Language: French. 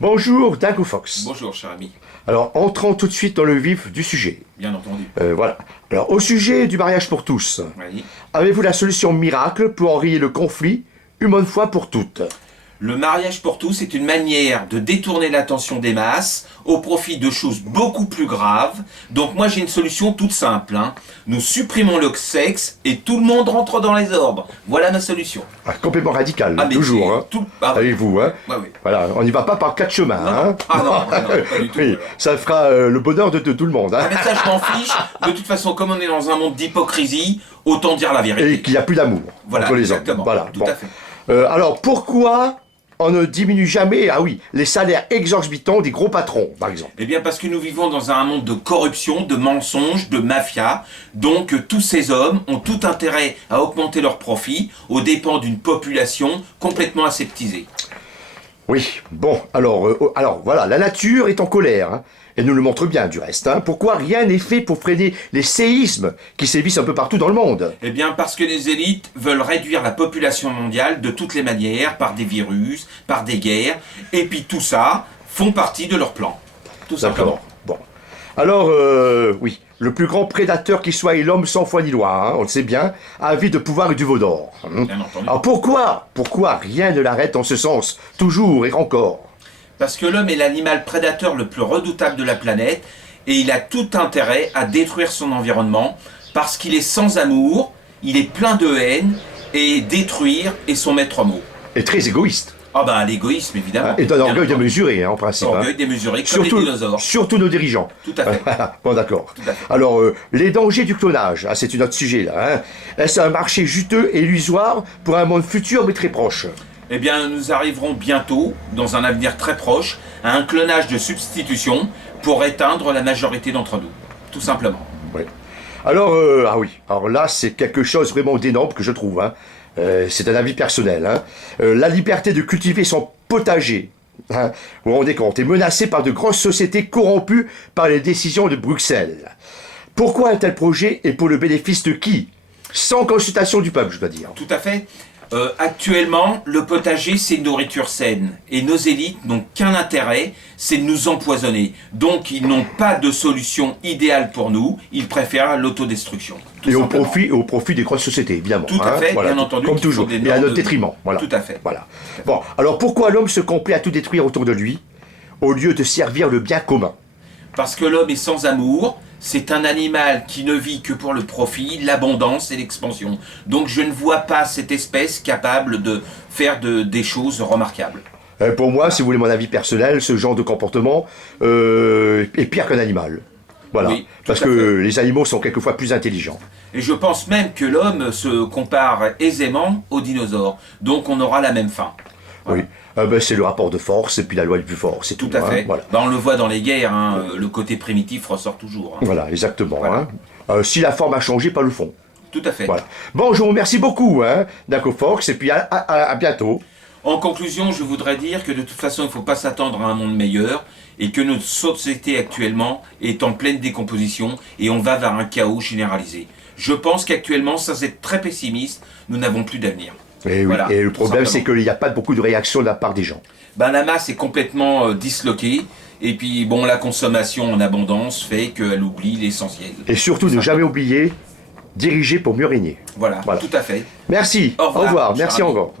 Bonjour, Dago Fox. Bonjour, cher ami. Alors, entrons tout de suite dans le vif du sujet. Bien entendu. Voilà. Alors, au sujet du mariage pour tous, Oui. avez-vous la solution miracle pour enrayer le conflit une bonne fois pour toutes? Le mariage pour tous est une manière de détourner l'attention des masses au profit de choses beaucoup plus graves. Donc moi j'ai une solution toute simple. Nous supprimons le sexe et tout le monde rentre dans les ordres. Voilà ma solution. Ah, complètement radical, Ah, mais toujours. c'est Hein. tout- ah, oui. Avec vous, hein. Ouais, oui. Voilà, on n'y va pas par quatre chemins. Non, non. Hein. Ah non, pas du tout. Oui, Alors. ça fera le bonheur de tout le monde. Hein. Ah, mais ça je m'en fiche. De toute façon, comme on est dans un monde d'hypocrisie, autant dire la vérité. Et qu'il n'y a plus d'amour Voilà, entre les exactement. hommes. Voilà. Tout à fait. Alors, pourquoi on ne diminue jamais, les salaires exorbitants des gros patrons, par exemple? Eh bien parce que nous vivons dans un monde de corruption, de mensonges, de mafia. Donc tous ces hommes ont tout intérêt à augmenter leurs profits aux dépens d'une population complètement aseptisée. Oui, bon, alors voilà, la nature est en colère, hein, et nous le montre bien du reste. Hein. Pourquoi rien n'est fait pour freiner les séismes qui sévissent un peu partout dans le monde? Eh bien parce que les élites veulent réduire la population mondiale de toutes les manières, par des virus, par des guerres, et puis tout ça font partie de leur plan. Tout simplement. Bon. Alors, oui, le plus grand prédateur qui soit est l'homme sans foi ni loi, hein, on le sait bien, avide de pouvoir et du veau d'or. Hein. Bien entendu. Alors pourquoi rien ne l'arrête en ce sens, toujours et encore? Parce que l'homme est l'animal prédateur le plus redoutable de la planète et il a tout intérêt à détruire son environnement parce qu'il est sans amour, il est plein de haine et détruire est son maître mot. Et très égoïste. Ah ben l'égoïsme évidemment. Et d'un Bien orgueil entendu. démesuré, hein, en principe. Orgueil Hein. démesuré comme les dinosaures. Surtout nos dirigeants. Tout à fait. Bon, d'accord. Tout à fait. Alors, les dangers du clonage, c'est un autre sujet, là. Hein. Est-ce un marché juteux et illusoire pour un monde futur mais très proche? Eh bien nous arriverons bientôt, dans un avenir très proche, à un clonage de substitution pour éteindre la majorité d'entre nous. Tout simplement. Oui. Alors, alors là, c'est quelque chose vraiment d'énorme que je trouve. Hein. C'est un avis personnel. Hein. La liberté de cultiver son potager, hein, vous vous rendez compte, est menacée par de grosses sociétés corrompues par les décisions de Bruxelles. Pourquoi un tel projet et pour le bénéfice de qui? Sans consultation du peuple, je dois dire. Tout à fait. Actuellement, le potager, c'est une nourriture saine. Et nos élites n'ont qu'un intérêt, c'est de nous empoisonner. Donc, ils n'ont pas de solution idéale pour nous. Ils préfèrent l'autodestruction. Et au profit des grosses sociétés, évidemment. Tout à fait, voilà, bien entendu, comme qui toujours. font des Et à normes notre de- détriment. Voilà. Tout à fait. Voilà. Bon, alors pourquoi l'homme se complaît à tout détruire autour de lui, au lieu de servir le bien commun? Parce que l'homme est sans amour. C'est un animal qui ne vit que pour le profit, l'abondance et l'expansion. Donc, je ne vois pas cette espèce capable de faire des choses remarquables. Pour moi, si vous voulez mon avis personnel, ce genre de comportement est pire qu'un animal. Voilà. Oui, tout Parce à que fait. les animaux sont quelquefois plus intelligents. Et je pense même que l'homme se compare aisément aux dinosaures. Donc on aura la même fin. Voilà. Oui. C'est le rapport de force et puis la loi du plus fort, c'est tout. Tout à fait. Voilà. Ben, on le voit dans les guerres, le côté primitif ressort toujours. Voilà, exactement. Voilà. Hein. Si la forme a changé, pas le fond. Tout à fait. Voilà. Bon, je vous remercie beaucoup, hein, Daco Fox, et puis à bientôt. En conclusion, je voudrais dire que de toute façon, il ne faut pas s'attendre à un monde meilleur et que notre société actuellement est en pleine décomposition et on va vers un chaos généralisé. Je pense qu'actuellement, sans être très pessimiste, nous n'avons plus d'avenir. Et, oui, Voilà, et le tout problème, c'est simplement. qu'il n'y a pas beaucoup de réaction de la part des gens. Ben, la masse est complètement disloquée et puis bon, la consommation en abondance fait qu'elle oublie l'essentiel. Et surtout, Tout ne jamais simplement. oublier, diriger pour mieux régner. Voilà, Voilà. tout à fait. Merci. Au revoir, Au revoir. cher Merci ami. encore.